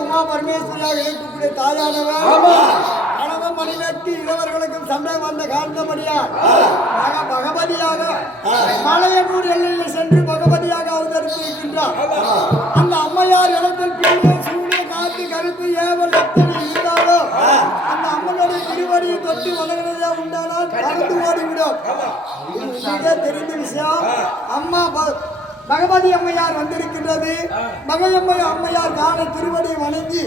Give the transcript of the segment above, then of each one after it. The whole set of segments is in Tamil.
உமா பரமேஸ்வரியாக இருக்கக்கூடிய தாயானவர் கணவன் மனைவிக்கு இளவர்களுக்கும் சண்டை வந்த காரணபடியா பகவதியாக மலையனூர் எல்லையில் சென்று பகவதியாக அவதரித்திருக்கின்றார். அந்த அம்மையார் இடத்தில் பிள்ளை சூரிய காத்து கருப்பு ஏவல் எத்தனை இருந்தாலும் அந்த அம்மனுடைய திருவடியை தொட்டு வளர்கிறதே உண்டானால் பறந்து ஓடிவிடும். மிக தெரிந்த விஷயம். அம்மா பகவதி அம்மையார் வந்திருக்கின்றது. அம்மையார் காண திருவடியை வணங்கி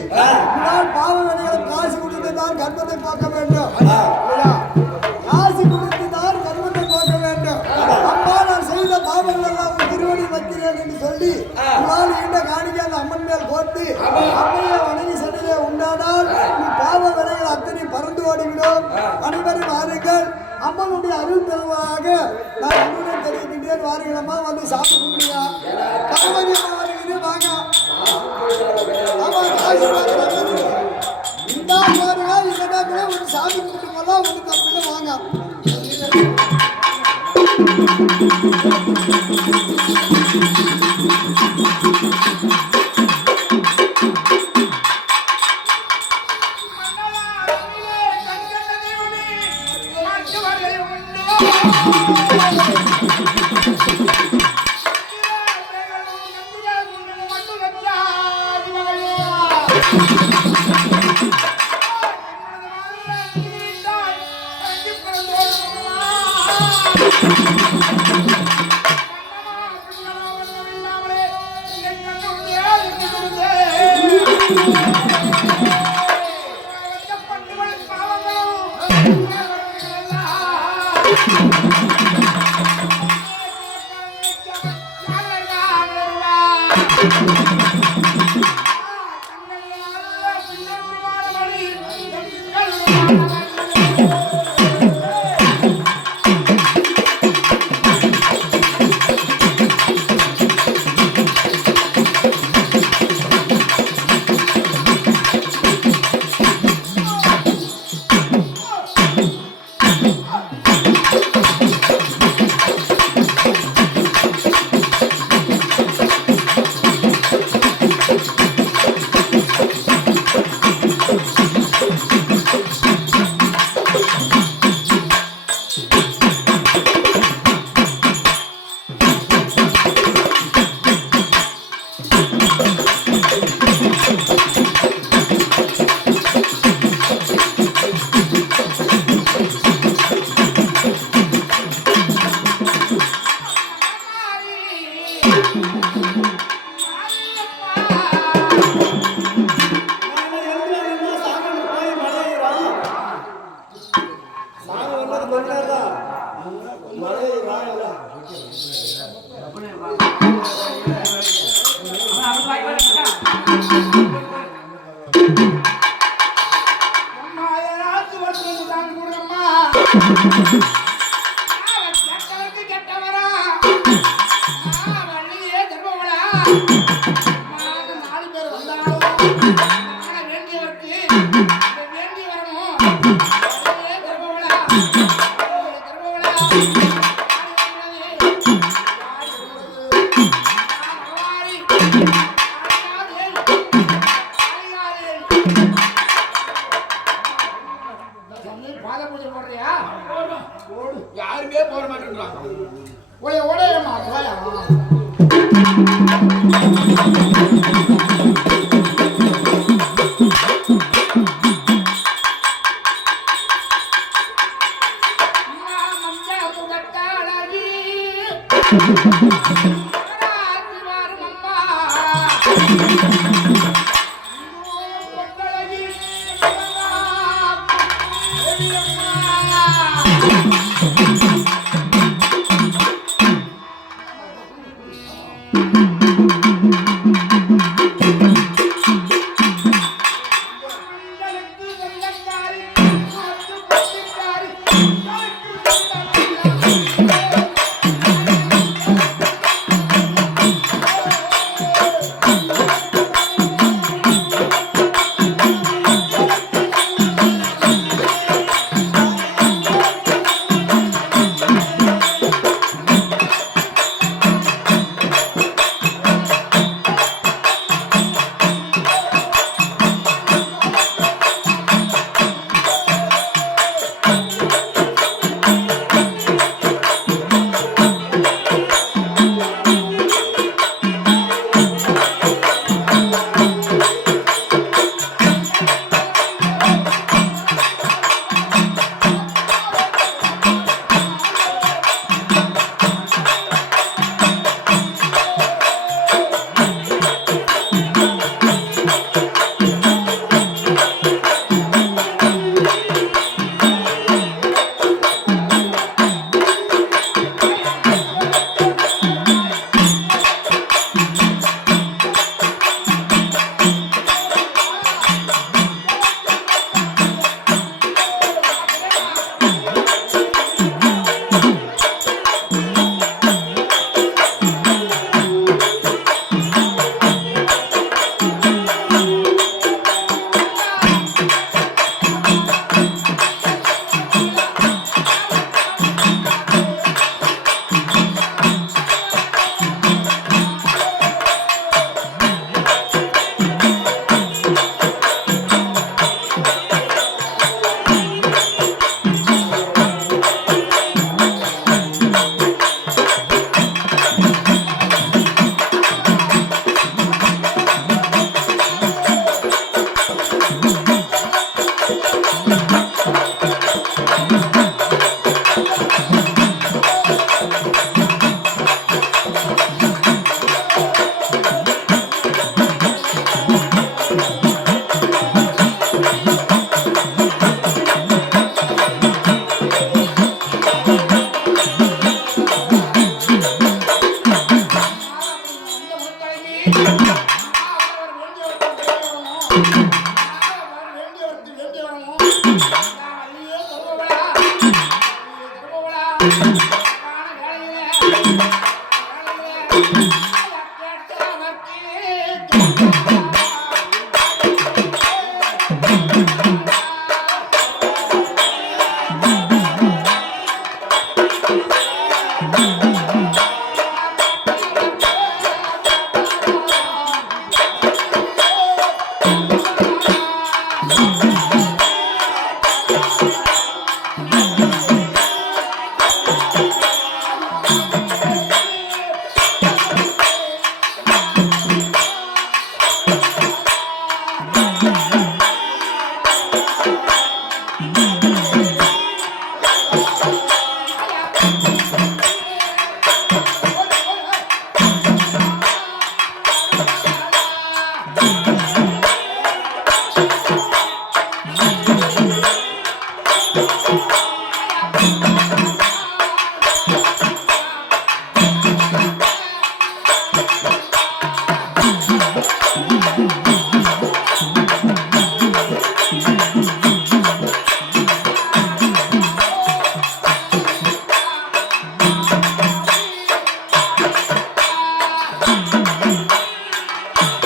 பாவ வினைகளை காசு கொடுத்து தான் கர்மத்தை பார்க்க வேண்டும். காசு கொடுத்து தான் கர்மத்தை பார்க்க வேண்டும். அம்மா நான் செய்த பாவங்கள் எல்லாம் திருவடி வைக்கிறேன் என்று சொல்லி ஈண்ட காணிக்க அந்த அம்மன் மேல் போட்டு அம்மையை வணங்கி சென்றதே உண்டானால் பாவ வினைகள் அத்தனை பறந்து ஓடிவிடும். அனைவரும் வாருங்கள். அம்மனுடைய அருள் பெறுவதாக நான் அம்முடன் தெரிவிக்கின்றேன். வாருங்கள் அம்மா, வந்து சாப்பிட்டு கும்பிடுங்க. பகவதி அம்மா வருகிறது, வாங்க. ஆமா, காசு இந்த பாருங்க, இல்லைன்னா கூட ஒரு சாமி கும்பிட்டு போகலாம், ஒன்று தப்பில்லை, வாங்க. Thank you. யாருமே போட மாட்டேன்றாங்க. ஆ